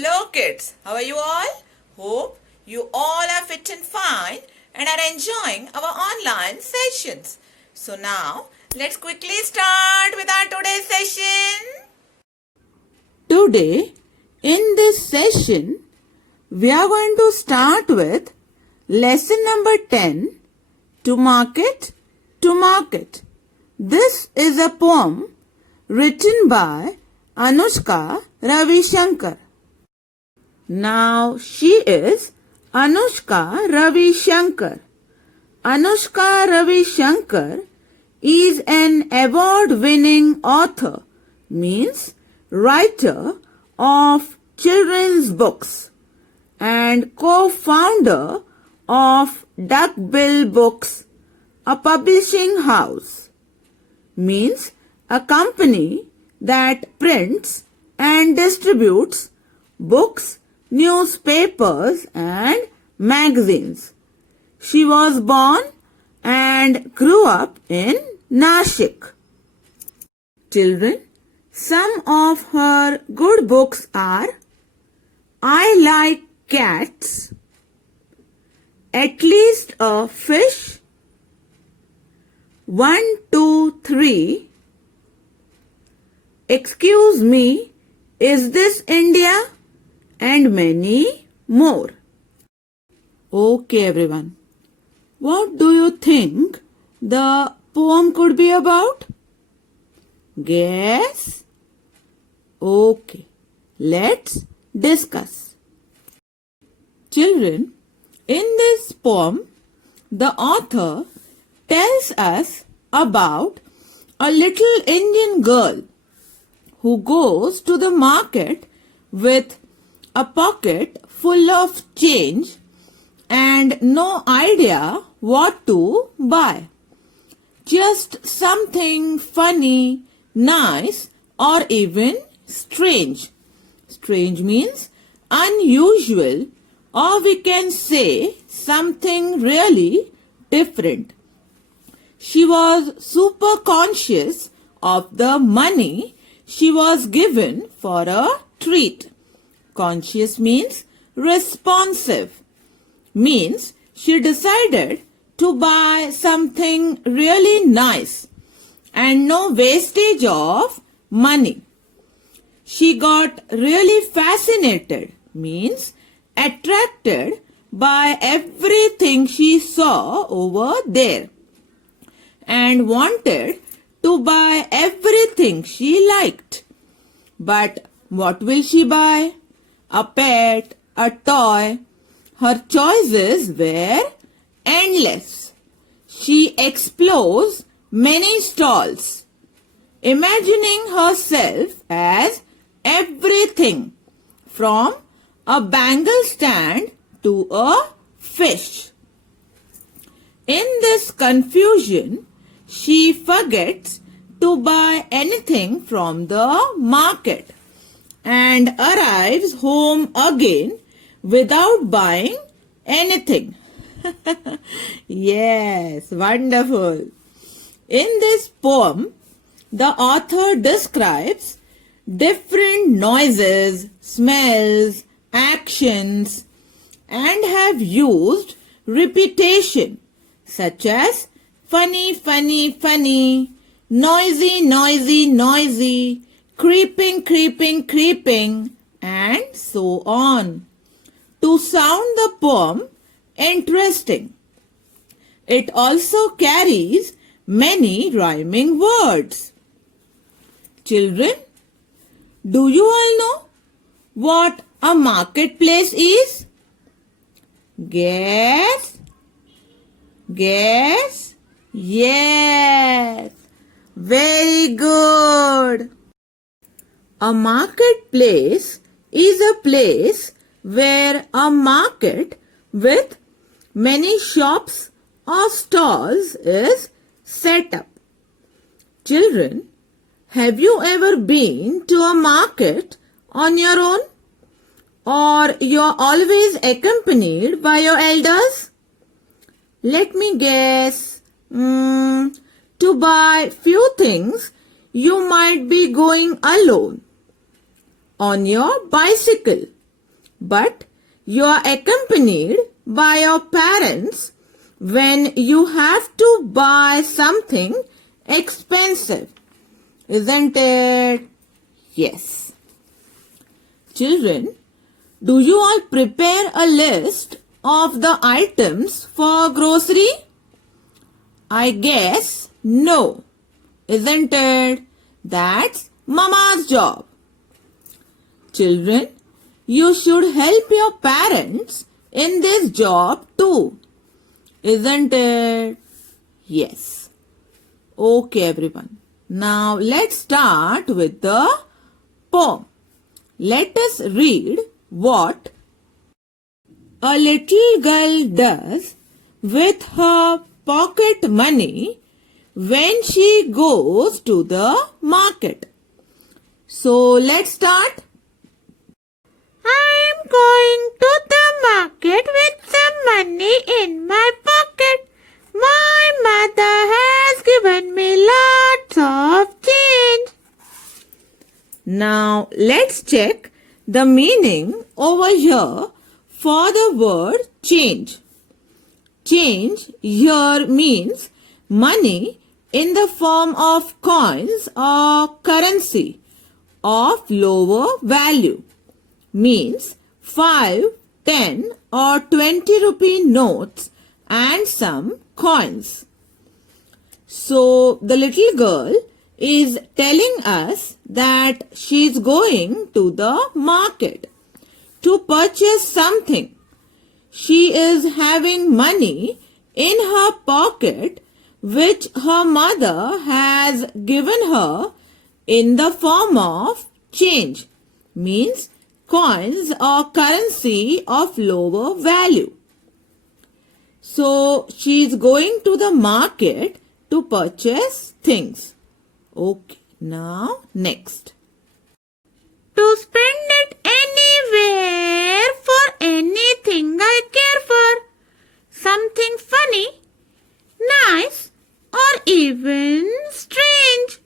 Hello kids, how are you all? Hope you all are fit and fine and are enjoying our online sessions. So now let's quickly start with our today's session. Today in this session we are going to start with lesson number 10, To Market, To Market. This is a poem written by Anushka Ravi Shankar. Now she is Anushka Ravi Shankar. Anushka Ravi Shankar is an award-winning author, means writer of children's books, and co-founder of Duckbill Books, a publishing house, means a company that prints and distributes books, newspapers and magazines. She was born and grew up in Nashik. Children, some of her good books are I Like Cats, At Least a Fish, 1, 2, 3, Excuse Me, Is This India? And many more. Okay everyone, what do you think the poem could be about? Guess? Okay, let's discuss. Children, in this poem, the author tells us about a little Indian girl who goes to the market with a pocket full of change and no idea what to buy. Just something funny, nice or even strange. Strange means unusual, or we can say something really different. She was super conscious of the money she was given for a treat. Conscious means responsive, means she decided to buy something really nice and no wastage of money. She got really fascinated, means attracted by everything she saw over there and wanted to buy everything she liked. But what will she buy? A pet, a toy. Her choices were endless. She explores many stalls, imagining herself as everything from a bangle stand to a fish. In this confusion, she forgets to buy anything from the market and arrives home again without buying anything. Yes, wonderful. In this poem, the author describes different noises, smells, actions, and have used repetition such as funny, funny, funny, noisy, noisy, noisy, creeping, creeping, creeping, and so on, to sound the poem interesting. It also carries many rhyming words. Children, do you all know what a marketplace is? Guess? Guess? Yes! Very good! A marketplace is a place where a market with many shops or stalls is set up. Children, have you ever been to a market on your own? Or you're always accompanied by your elders? Let me guess. To buy few things, you might be going alone. on your bicycle but you are accompanied by your parents when you have to buy something expensive, isn't it? Yes. Children, do you all prepare a list of the items for grocery? I guess no, isn't it? That's Mama's job. Children, you should help your parents in this job too, isn't it? Yes. Okay, everyone. Now let's start with the poem. Let us read what a little girl does with her pocket money when she goes to the market. So let's start. I am going to the market with some money in my pocket. My mother has given me lots of change. Now let's check the meaning over here for the word change. Change here means money in the form of coins or currency of lower value. Means 5, 10 or 20 rupee notes and some coins. So the little girl is telling us that she is going to the market to purchase something. She is having money in her pocket which her mother has given her in the form of change, means coins or currency of lower value. So she is going to the market to purchase things. Okay, now next. To spend it anywhere for anything I care for. Something funny, nice, or even strange.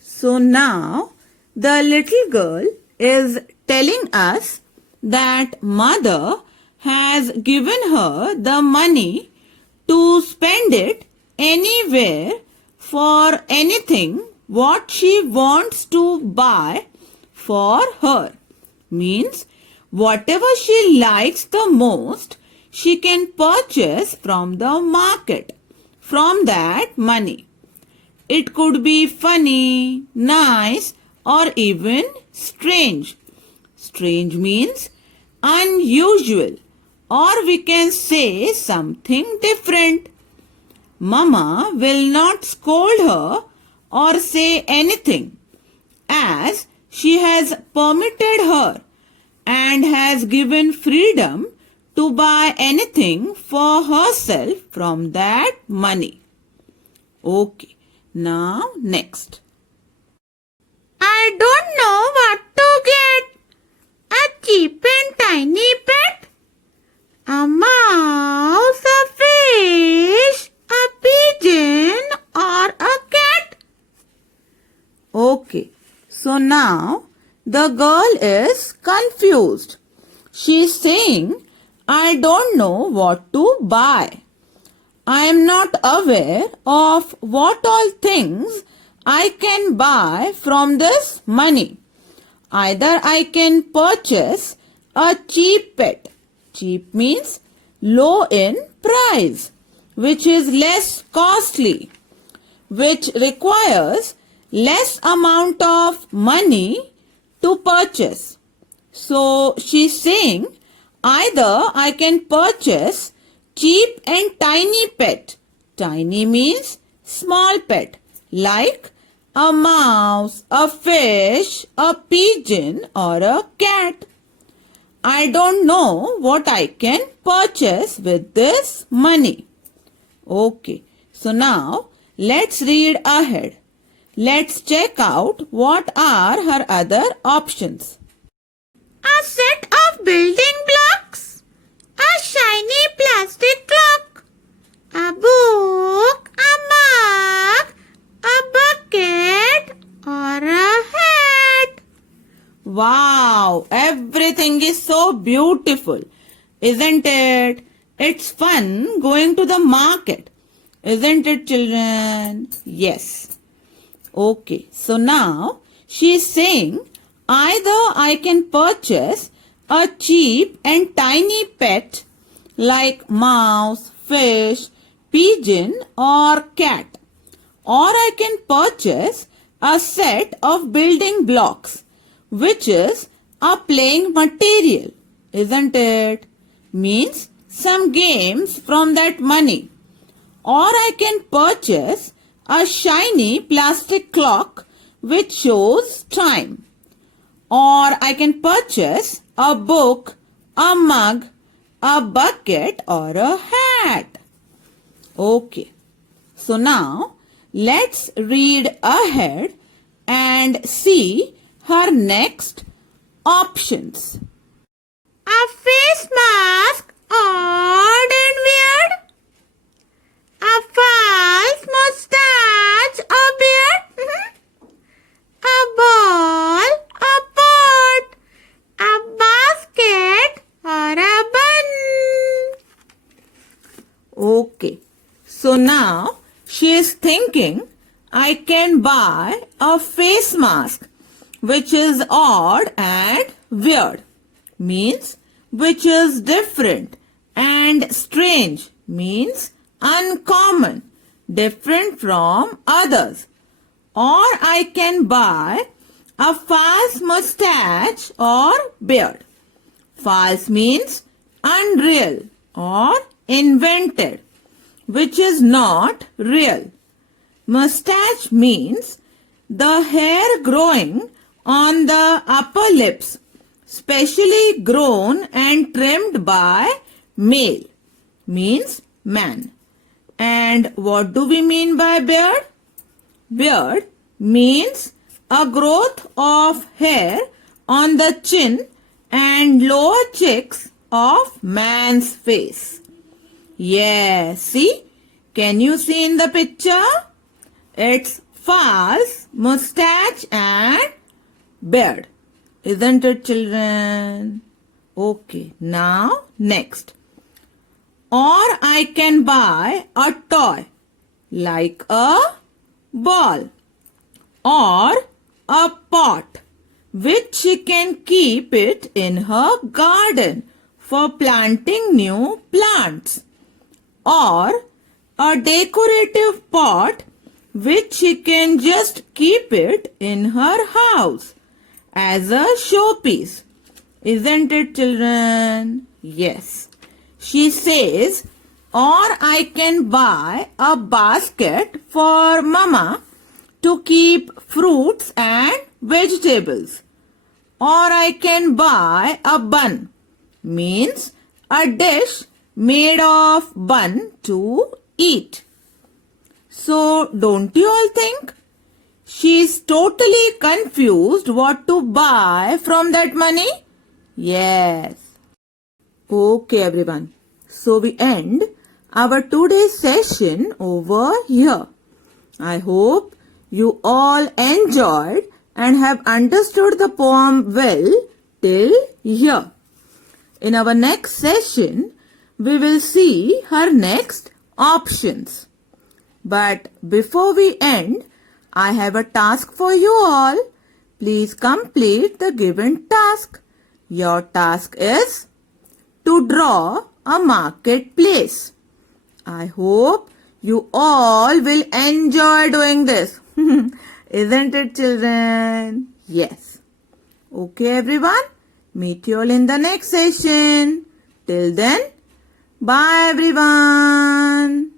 So now the little girl is telling us that mother has given her the money to spend it anywhere for anything what she wants to buy for her. Means whatever she likes the most, she can purchase from the market from that money. It could be funny, nice, or even strange. Strange means unusual, or we can say something different. Mama will not scold her or say anything, as she has permitted her and has given freedom to buy anything for herself from that money. Okay, now next. I don't know what to get. A cheap and tiny pet? A mouse, a fish, a pigeon, or a cat? Okay, so now the girl is confused. She is saying, I don't know what to buy. I am not aware of what all things I can buy from this money. Either I can purchase a cheap pet. Cheap means low in price, which is less costly, which requires less amount of money to purchase. So she's saying either I can purchase cheap and tiny pet. Tiny means small pet, like a mouse, a fish, a pigeon, or a cat. I don't know what I can purchase with this money. Okay, so now let's read ahead. Let's check out what are her other options. A set of building blocks, a shiny plastic clock, a book, a mug, a bucket, or a hat. Wow! Wow, everything is so beautiful, isn't it? It's fun going to the market, isn't it, children? Yes. Okay, so now she is saying either I can purchase a cheap and tiny pet like mouse, fish, pigeon or cat, or I can purchase a set of building blocks, which is a playing material, isn't it? Means some games from that money. Or I can purchase a shiny plastic clock which shows time. Or I can purchase a book, a mug, a bucket or a hat. Okay, so now let's read ahead and see her next options. A face mask, odd and weird. A false mustache, a beard. A ball, a pot, a basket or a bun. Okay, so now she is thinking I can buy a face mask which is odd and weird, means which is different, and strange means uncommon, different from others. Or I can buy a false mustache or beard. False means unreal or invented, which is not real. Mustache means the hair growing on the upper lips, specially grown and trimmed by male, means man. And what do we mean by beard? Beard means a growth of hair on the chin and lower cheeks of man's face. Yes, see? Can you see in the picture? It's false, mustache and beard. Isn't it, children? Okay, now next. Or I can buy a toy like a ball or a pot which she can keep it in her garden for planting new plants, or a decorative pot which she can just keep it in her house as a showpiece. Isn't it, children? Yes. She says, or I can buy a basket for mama to keep fruits and vegetables. Or I can buy a bun, means a dish made of bun to eat. So don't you all think? She's totally confused what to buy from that money? Yes. Okay, everyone. So we end our today's session over here. I hope you all enjoyed and have understood the poem well till here. In our next session, we will see her next options. But before we end, I have a task for you all. Please complete the given task. Your task is to draw a marketplace. I hope you all will enjoy doing this. Isn't it, children? Yes. Okay, everyone. Meet you all in the next session. Till then, bye, everyone.